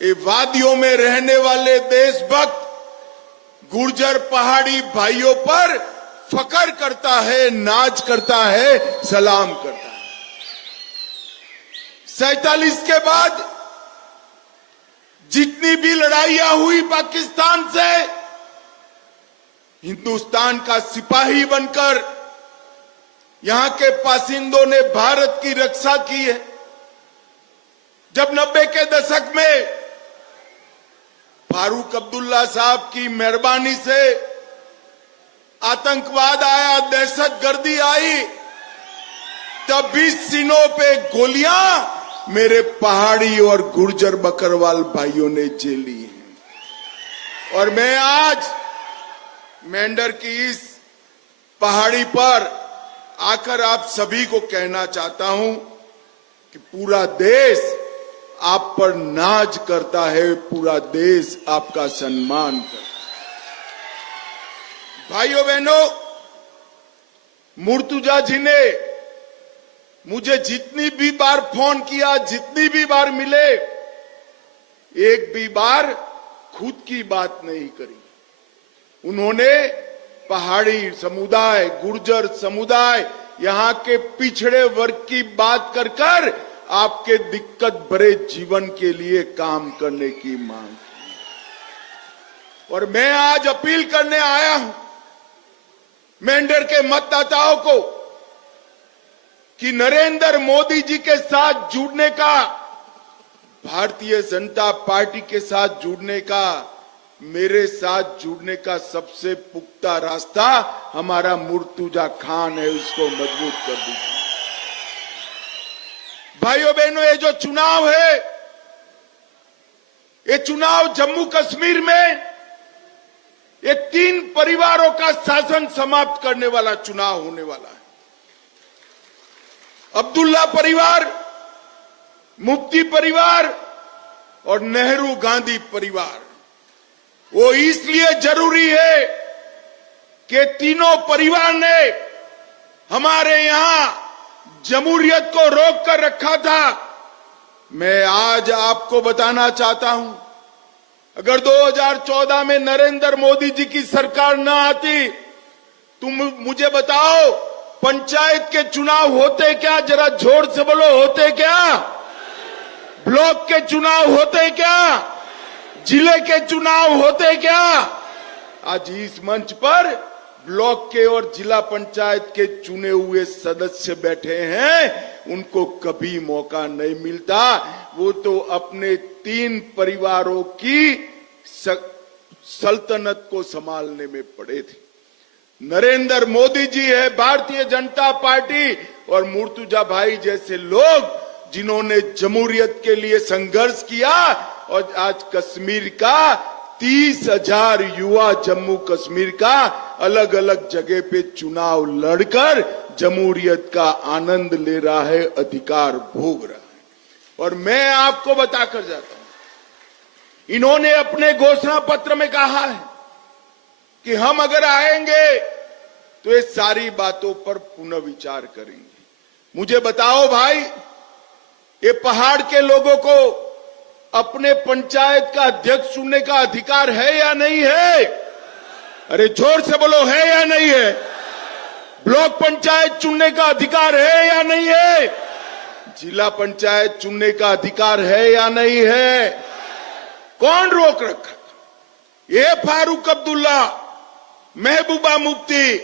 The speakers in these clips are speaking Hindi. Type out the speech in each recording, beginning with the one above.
ये वादियों में रहने वाले देशभक्त गुर्जर पहाड़ी भाइयों पर फकर करता है, नाज करता है, सलाम करता है। 47 के बाद जितनी भी लड़ाइयां हुई पाकिस्तान से, हिंदुस्तान का सिपाही बनकर यहां के बासिंदों ने भारत की रक्षा की है। जब 90 के दशक में फारूक अब्दुल्ला साहब की मेहरबानी से आतंकवाद आया, दहशतगर्दी आई, तब भी सीनों पे गोलियां मेरे पहाड़ी और गुर्जर बकरवाल भाइयों ने झेली हैं। और मैं आज मेंढर की इस पहाड़ी पर आकर आप सभी को कहना चाहता हूं कि पूरा देश आप पर नाज करता है, पूरा देश आपका सम्मान करता है। भाइयों बहनों, मुर्तुजा जी ने मुझे जितनी भी बार फोन किया, जितनी भी बार मिले, एक भी बार खुद की बात नहीं करी। उन्होंने पहाड़ी समुदाय, गुर्जर समुदाय, यहां के पिछड़े वर्ग की बात कर कर आपके दिक्कत भरे जीवन के लिए काम करने की मांग की। और मैं आज अपील करने आया हूं मेंढर के मतदाताओं को कि नरेंद्र मोदी जी के साथ जुड़ने का, भारतीय जनता पार्टी के साथ जुड़ने का, मेरे साथ जुड़ने का सबसे पुख्ता रास्ता हमारा मुर्तुजा खान है, उसको मजबूत कर दीजिए। भाइयों बहनों, ये जो चुनाव है, ये चुनाव जम्मू कश्मीर में ये 3 परिवारों का शासन समाप्त करने वाला चुनाव होने वाला है। अब्दुल्ला परिवार, मुफ्ती परिवार और नेहरू गांधी परिवार। वो इसलिए जरूरी है कि तीनों परिवार ने हमारे यहां जमहूरियत को रोक कर रखा था। मैं आज आपको बताना चाहता हूं, अगर 2014 में नरेंद्र मोदी जी की सरकार न आती, तुम मुझे बताओ पंचायत के चुनाव होते क्या? जरा जोर से बोलो, होते क्या? ब्लॉक के चुनाव होते क्या? जिले के चुनाव होते क्या? आज इस मंच पर ब्लॉक के और जिला पंचायत के चुने हुए सदस्य बैठे हैं, उनको कभी मौका नहीं मिलता। वो तो अपने 3 परिवारों की सल्तनत को संभालने में पड़े थे। नरेंद्र मोदी जी है, भारतीय जनता पार्टी और मुर्तुजा भाई जैसे लोग जिन्होंने जमहूरियत के लिए संघर्ष किया और आज कश्मीर का 30,000 युवा जम्मू कश्मीर का अलग अलग जगह पे चुनाव लड़कर जमहूरियत का आनंद ले रहा है, अधिकार भोग रहा है। और मैं आपको बताकर जाता हूं, इन्होंने अपने घोषणा पत्र में कहा है कि हम अगर आएंगे तो ये सारी बातों पर पुनः विचार करेंगे। मुझे बताओ भाई, ये पहाड़ के लोगों को अपने पंचायत का अध्यक्ष चुनने का अधिकार है या नहीं है? अरे जोर से बोलो, है या नहीं है? ब्लॉक पंचायत चुनने का अधिकार है या नहीं है? जिला पंचायत चुनने का अधिकार है या नहीं है? कौन रोक रखा? ये फारूक अब्दुल्ला, महबूबा मुफ्ती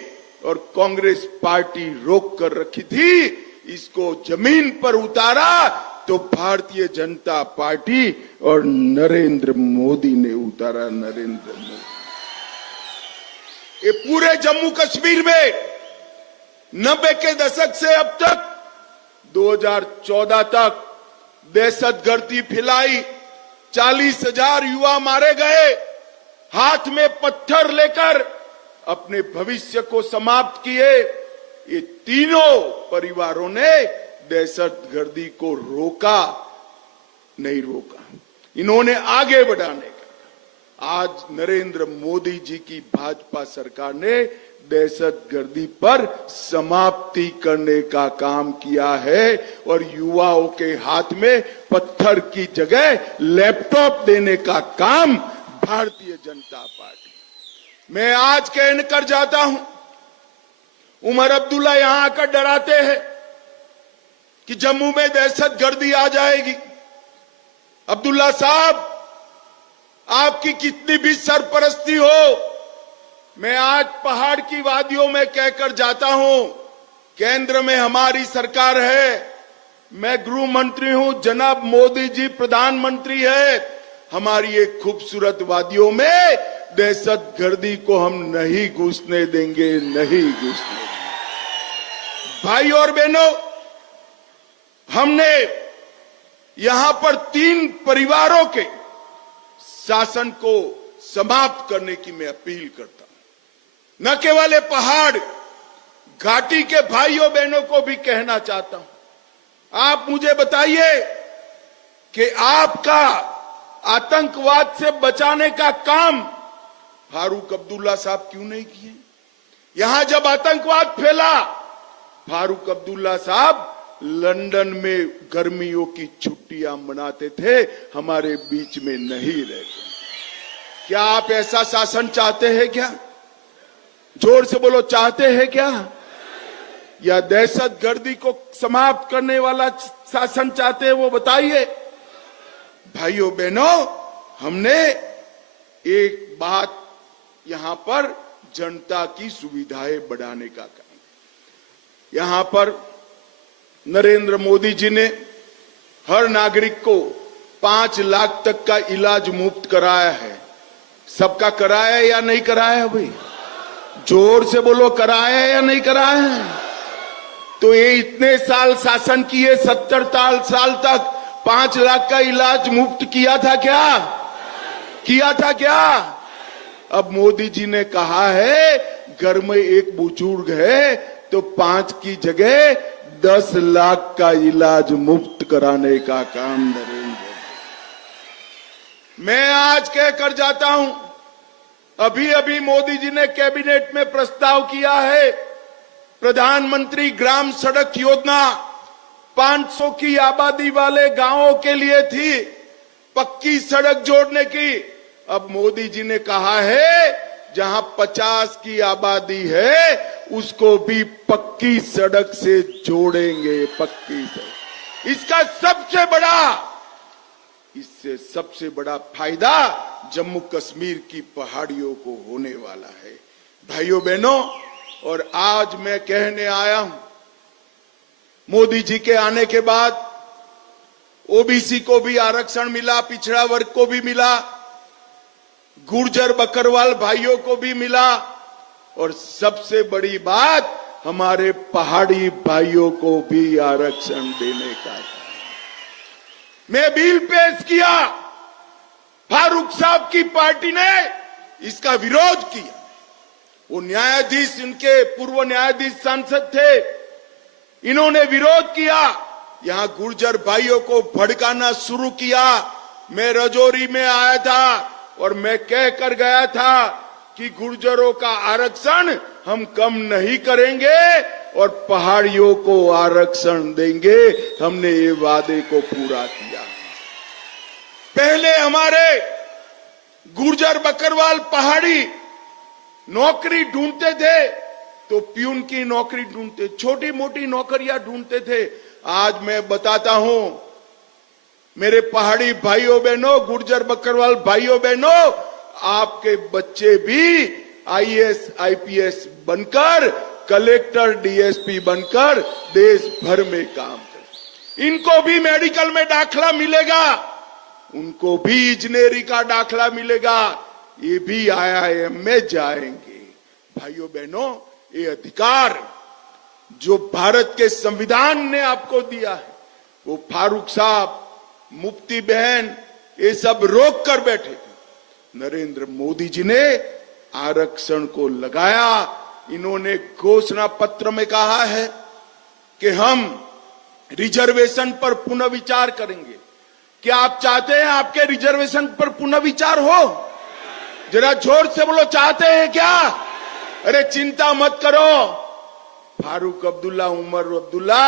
और कांग्रेस पार्टी रोक कर रखी थी। इसको जमीन पर उतारा तो भारतीय जनता पार्टी और नरेंद्र मोदी ने उतारा। नरेंद्र मोदी ये पूरे जम्मू कश्मीर में 90 के दशक से अब तक 2014 तक दहशतगर्दी फैलाई, 40,000 युवा मारे गए, हाथ में पत्थर लेकर अपने भविष्य को समाप्त किए। ये तीनों परिवारों ने दहशतगर्दी को रोका नहीं रोका, इन्होंने आगे बढ़ाने का। आज नरेंद्र मोदी जी की भाजपा सरकार ने दहशतगर्दी पर समाप्ति करने का काम किया है और युवाओं के हाथ में पत्थर की जगह लैपटॉप देने का काम भारतीय जनता पार्टी। मैं आज कहने कर जाता हूं, उमर अब्दुल्ला यहां आकर डराते हैं कि जम्मू में दहशतगर्दी आ जाएगी। अब्दुल्ला साहब, आपकी कितनी भी सरपरस्ती हो, मैं आज पहाड़ की वादियों में कहकर जाता हूं, केंद्र में हमारी सरकार है, मैं गृह मंत्री हूं, जनाब मोदी जी प्रधानमंत्री है, हमारी एक खूबसूरत वादियों में दहशतगर्दी को हम नहीं घुसने देंगे, नहीं घुसने देंगे। भाई और बहनों, हमने यहां पर 3 परिवारों के शासन को समाप्त करने की मैं अपील करता हूं। न केवल पहाड़ घाटी के भाइयों बहनों को भी कहना चाहता हूं, आप मुझे बताइए कि आपका आतंकवाद से बचाने का काम फारूक अब्दुल्ला साहब क्यों नहीं किए? यहां जब आतंकवाद फैला, फारूक अब्दुल्ला साहब लंदन में गर्मियों की छुट्टियां मनाते थे, हमारे बीच में नहीं रहते। क्या आप ऐसा शासन चाहते हैं क्या? जोर से बोलो, चाहते हैं क्या? या दहशतगर्दी को समाप्त करने वाला शासन चाहते हैं, वो बताइए। भाइयों बहनों, हमने एक बात यहां पर जनता की सुविधाएं बढ़ाने का काम, यहां पर नरेंद्र मोदी जी ने हर नागरिक को 5 लाख तक का इलाज मुफ्त कराया है। सबका कराया है या नहीं कराया है? भाई जोर से बोलो, कराया है या नहीं कराया है? तो ये इतने साल शासन किए, 70 साल तक 5 लाख का इलाज मुफ्त किया था क्या? किया था क्या? अब मोदी जी ने कहा है घर में एक बुजुर्ग है तो 5 की जगह 10 लाख का इलाज मुफ्त कराने का काम नरेंद्र मोदी। मैं आज कहकर जाता हूं, अभी अभी मोदी जी ने कैबिनेट में प्रस्ताव किया है, प्रधानमंत्री ग्राम सड़क योजना 500 की आबादी वाले गांवों के लिए थी, पक्की सड़क जोड़ने की। अब मोदी जी ने कहा है जहां 50 की आबादी है उसको भी पक्की सड़क से जोड़ेंगे, पक्की सड़क। इससे सबसे बड़ा फायदा जम्मू कश्मीर की पहाड़ियों को होने वाला है। भाइयों बहनों, और आज मैं कहने आया हूं, मोदी जी के आने के बाद ओबीसी को भी आरक्षण मिला, पिछड़ा वर्ग को भी मिला, गुर्जर बकरवाल भाइयों को भी मिला, और सबसे बड़ी बात हमारे पहाड़ी भाइयों को भी आरक्षण देने का। मैं बिल पेश किया, फारूक साहब की पार्टी ने इसका विरोध किया। वो न्यायाधीश, इनके पूर्व न्यायाधीश सांसद थे, इन्होंने विरोध किया, यहां गुर्जर भाइयों को भड़काना शुरू किया। मैं रजौरी में आया था और मैं कह कर गया था कि गुर्जरों का आरक्षण हम कम नहीं करेंगे और पहाड़ियों को आरक्षण देंगे। हमने ये वादे को पूरा किया। पहले हमारे गुर्जर बकरवाल पहाड़ी नौकरी ढूंढते थे तो प्यून की नौकरी ढूंढते, छोटी मोटी नौकरियां ढूंढते थे। आज मैं बताता हूं मेरे पहाड़ी भाइयों बहनों, गुर्जर बकरवाल भाइयों बहनों, आपके बच्चे भी आईएएस आईपीएस बनकर, कलेक्टर डीएसपी बनकर देश भर में काम करें। इनको भी मेडिकल में दाखला मिलेगा, उनको भी इंजीनियरिंग का दाखला मिलेगा, ये भी आईआईएम में जाएंगे। भाइयों बहनों, ये अधिकार जो भारत के संविधान ने आपको दिया है, वो फारूक साहब, मुफ्ती बहन, ये सब रोक कर बैठे थे। नरेंद्र मोदी जी ने आरक्षण को लगाया। इन्होंने घोषणा पत्र में कहा है कि हम रिजर्वेशन पर पुनः विचार करेंगे। क्या आप चाहते हैं आपके रिजर्वेशन पर पुनः विचार हो? जरा जोर से बोलो, चाहते हैं क्या? अरे चिंता मत करो, फारूक अब्दुल्ला, उमर अब्दुल्ला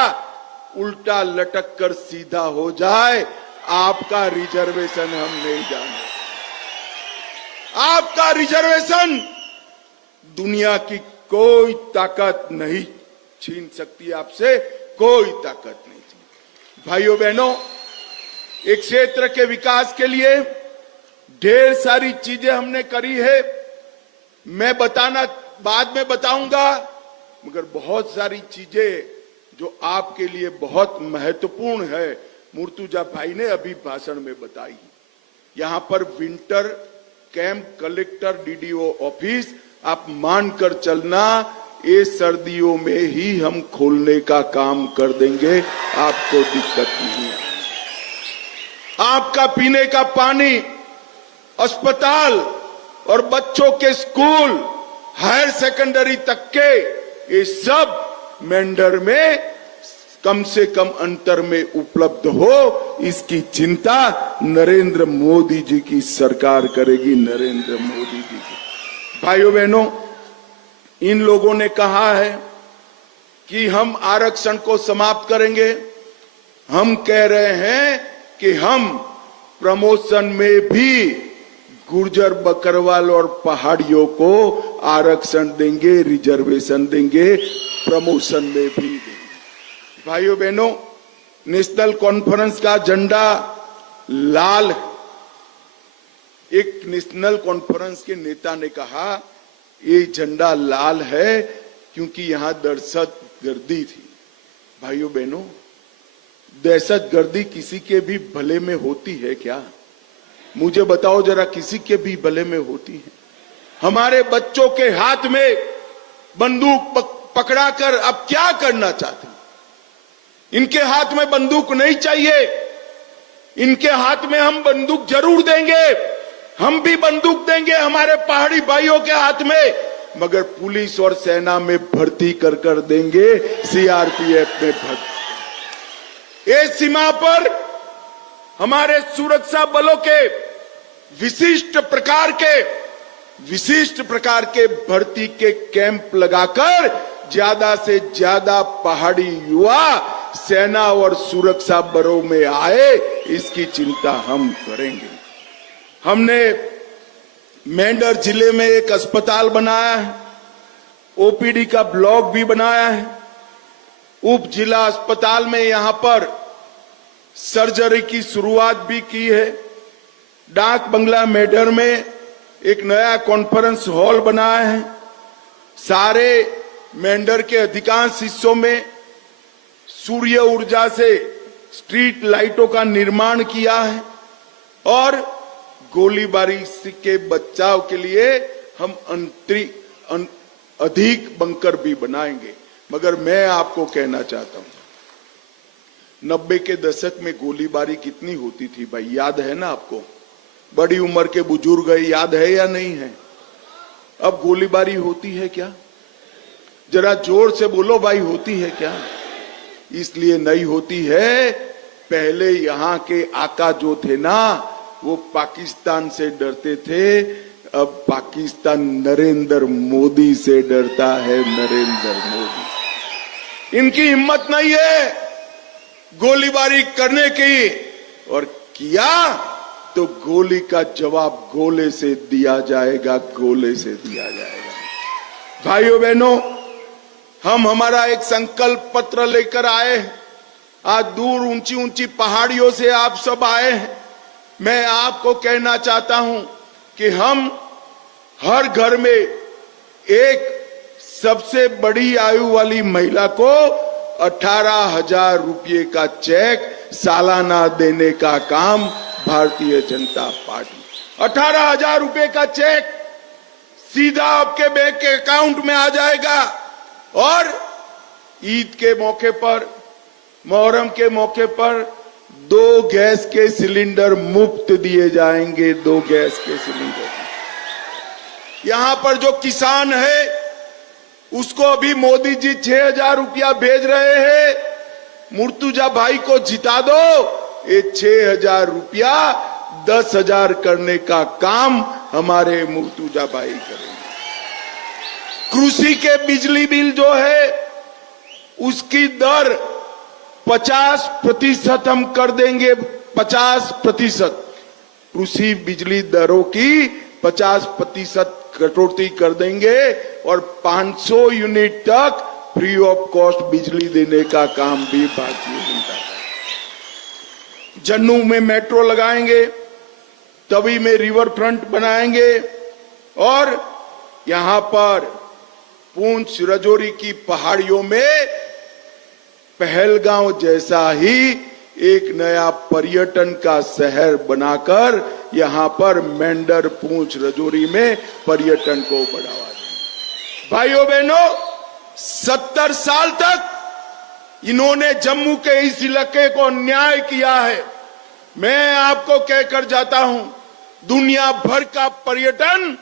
उल्टा लटक कर सीधा हो जाए, आपका रिजर्वेशन हम नहीं जाने। आपका रिजर्वेशन दुनिया की कोई ताकत नहीं छीन सकती, आपसे कोई ताकत नहीं छीन। भाइयों बहनों, एक क्षेत्र के विकास के लिए ढेर सारी चीजें हमने करी है, मैं बताना बाद में बताऊंगा, मगर बहुत सारी चीजें जो आपके लिए बहुत महत्वपूर्ण है, मुर्तुजा भाई ने अभी भाषण में बताई। यहां पर winter camp, collector, DDO office आप मानकर चलना, ये सर्दियों में ही हम खोलने का काम कर देंगे, आपको दिक्कत नहीं है। आपका पीने का पानी, अस्पताल और बच्चों के स्कूल, हायर सेकेंडरी तक के, ये सब मेंढर में कम से कम अंतर में उपलब्ध हो, इसकी चिंता नरेंद्र मोदी जी की सरकार करेगी, नरेंद्र मोदी जी की। भाइयों बहनों, इन लोगों ने कहा है कि हम आरक्षण को समाप्त करेंगे। हम कह रहे हैं कि हम प्रमोशन में भी गुर्जर, बकरवाल और पहाड़ियों को आरक्षण देंगे, रिजर्वेशन देंगे, प्रमोशन में भी देंगे। भाइयों बहनों, नेशनल कॉन्फ्रेंस का झंडा लाल है। एक नेशनल कॉन्फ्रेंस के नेता ने कहा ये झंडा लाल है क्योंकि यहां दहशतगर्दी थी। भाइयों बहनों, दहशतगर्दी किसी के भी भले में होती है क्या? मुझे बताओ जरा, किसी के भी भले में होती है? हमारे बच्चों के हाथ में बंदूक पकड़ाकर अब क्या करना चाहते हैं? इनके हाथ में बंदूक नहीं चाहिए, इनके हाथ में हम बंदूक जरूर देंगे, हम भी बंदूक देंगे हमारे पहाड़ी भाइयों के हाथ में, मगर पुलिस और सेना में भर्ती कर देंगे, सीआरपीएफ में भर्ती। ये सीमा पर हमारे सुरक्षा बलों के विशिष्ट प्रकार के भर्ती के कैंप लगाकर ज्यादा से ज्यादा पहाड़ी युवा सेना और सुरक्षा बलों में आए, इसकी चिंता हम करेंगे। हमने मेंढर जिले में एक अस्पताल बनाया है, ओपीडी का ब्लॉक भी बनाया है। उप जिला अस्पताल में यहां पर सर्जरी की शुरुआत भी की है। डाक बंगला मेंढर में एक नया कॉन्फ्रेंस हॉल बनाया है। सारे मेंढर के अधिकांश हिस्सों में सूर्य ऊर्जा से स्ट्रीट लाइटों का निर्माण किया है और गोलीबारी के बचाव के लिए हम अधिक बंकर भी बनाएंगे। मगर मैं आपको कहना चाहता हूं, 90 के दशक में गोलीबारी कितनी होती थी भाई, याद है ना आपको? बड़ी उम्र के बुजुर्ग है, याद है या नहीं है? अब गोलीबारी होती है क्या? जरा जोर से बोलो भाई, होती है क्या? इसलिए नहीं होती है, पहले यहां के आका जो थे ना, वो पाकिस्तान से डरते थे, अब पाकिस्तान नरेंद्र मोदी से डरता है, नरेंद्र मोदी। इनकी हिम्मत नहीं है गोलीबारी करने की, और किया तो गोली का जवाब गोले से दिया जाएगा, गोले से दिया जाएगा। भाइयों बहनों, हम हमारा एक संकल्प पत्र लेकर आए। आज दूर ऊंची ऊंची पहाड़ियों से आप सब आए हैं। मैं आपको कहना चाहता हूं कि हम हर घर में एक सबसे बड़ी आयु वाली महिला को 18,000 रुपये का चेक सालाना देने का काम भारतीय जनता पार्टी, 18,000 रुपये का चेक सीधा आपके बैंक के अकाउंट में आ जाएगा। और ईद के मौके पर, मोहर्रम के मौके पर 2 गैस के सिलेंडर मुफ्त दिए जाएंगे, 2 गैस के सिलेंडर। यहां पर जो किसान है उसको अभी मोदी जी 6,000 रुपया भेज रहे हैं। मुर्तुजा भाई को जिता दो, ये 6,000 रुपया 10,000 करने का काम हमारे मुर्तुजा भाई करेंगे। कृषि के बिजली बिल जो है उसकी दर 50% हम कर देंगे। 50% कृषि बिजली दरों की 50% कटौती कर देंगे और 500 यूनिट तक फ्री ऑफ कॉस्ट बिजली देने का काम भी भारतीय जनता पार्टी। जन्नू में मेट्रो लगाएंगे, तवी में रिवर फ्रंट बनाएंगे और यहां पर पूंछ राजौरी की पहाड़ियों में पहलगांव जैसा ही एक नया पर्यटन का शहर बनाकर यहां पर मेंढर पूंछ राजौरी में पर्यटन को बढ़ावा देंगे। भाइयों बहनों, 70 साल तक इन्होंने जम्मू के इस इलाके को न्याय किया है। मैं आपको कहकर जाता हूं, दुनिया भर का पर्यटन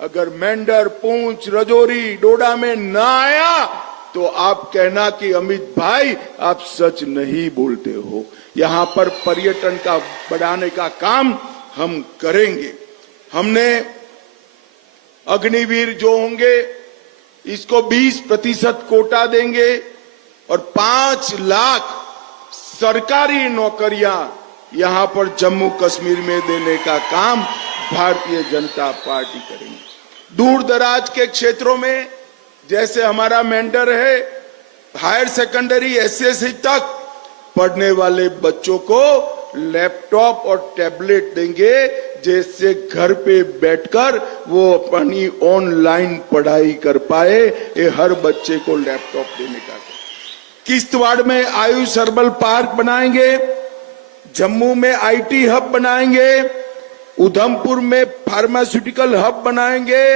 अगर मेंढर पूंछ राजौरी डोडा में ना आया तो आप कहना कि अमित भाई आप सच नहीं बोलते हो। यहां पर पर्यटन का बढ़ाने का काम हम करेंगे। हमने अग्निवीर जो होंगे इसको 20% कोटा देंगे और 5 लाख सरकारी नौकरियां यहां पर जम्मू कश्मीर में देने का काम भारतीय जनता पार्टी करेंगे। दूर दराज के क्षेत्रों में जैसे हमारा मेंढर है, हायर सेकेंडरी एसएससी तक पढ़ने वाले बच्चों को लैपटॉप और टैबलेट देंगे, जिससे घर पे बैठकर वो अपनी ऑनलाइन पढ़ाई कर पाए। ये हर बच्चे को लैपटॉप देने का। किश्तवाड़ में आयुष हर्बल पार्क बनाएंगे, जम्मू में आईटी हब बनाएंगे, उधमपुर में फार्मास्यूटिकल हब बनाएंगे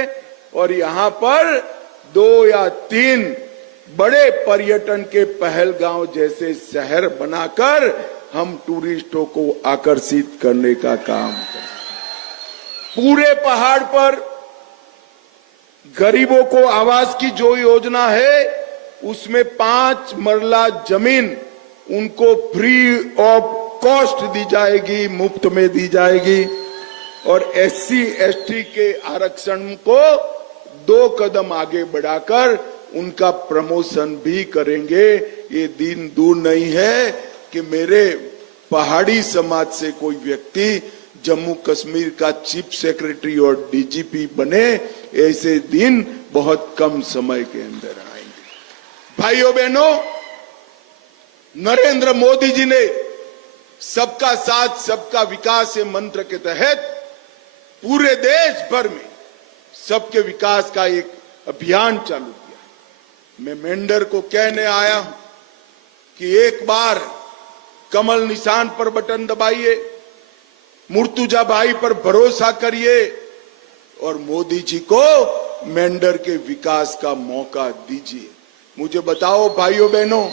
और यहां पर 2 या 3 बड़े पर्यटन के पहलगांव जैसे शहर बनाकर हम टूरिस्टों को आकर्षित करने का काम करें। पूरे पहाड़ पर गरीबों को आवास की जो योजना है उसमें 5 मरला जमीन उनको फ्री ऑफ कॉस्ट दी जाएगी, मुफ्त में दी जाएगी और एससी एसटी के आरक्षण को 2 कदम आगे बढ़ाकर उनका प्रमोशन भी करेंगे। ये दिन दूर नहीं है कि मेरे पहाड़ी समाज से कोई व्यक्ति जम्मू कश्मीर का चीफ सेक्रेटरी और डीजीपी बने। ऐसे दिन बहुत कम समय के अंदर आएंगे। भाइयों बहनों, नरेंद्र मोदी जी ने सबका साथ सबका विकास के मंत्र के तहत पूरे देश भर में सबके विकास का एक अभियान चालू किया। मैं मेंढर को कहने आया हूं कि एक बार कमल निशान पर बटन दबाइए, मुर्तुजा भाई पर भरोसा करिए और मोदी जी को मेंढर के विकास का मौका दीजिए। मुझे बताओ भाइयों बहनों,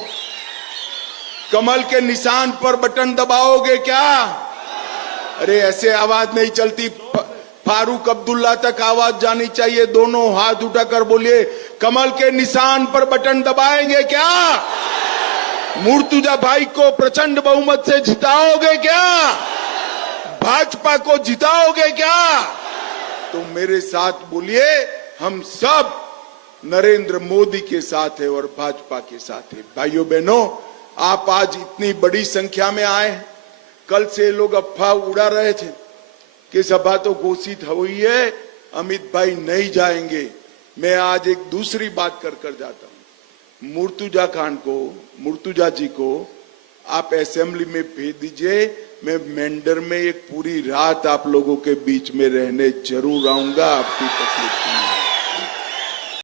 कमल के निशान पर बटन दबाओगे क्या? अरे ऐसे आवाज नहीं चलती, फारूक अब्दुल्ला तक आवाज जानी चाहिए। दोनों हाथ उठाकर बोलिए, कमल के निशान पर बटन दबाएंगे क्या? मुर्तुजा भाई को प्रचंड बहुमत से जिताओगे क्या? भाजपा को जिताओगे क्या? तो मेरे साथ बोलिए, हम सब नरेंद्र मोदी के साथ है और भाजपा के साथ है। भाइयों बहनों, आप आज इतनी बड़ी संख्या में आए। कल से लोग अफवाह उड़ा रहे थे कि सभा तो घोषित हुई है, अमित भाई नहीं जाएंगे। मैं आज एक दूसरी बात कर जाता हूं। मुर्तुजा जी को आप असेंबली में भेज दीजिए। मैं मेंढर में एक पूरी रात आप लोगों के बीच में रहने जरूर आऊंगा, आपकी तकलीफ नहीं है।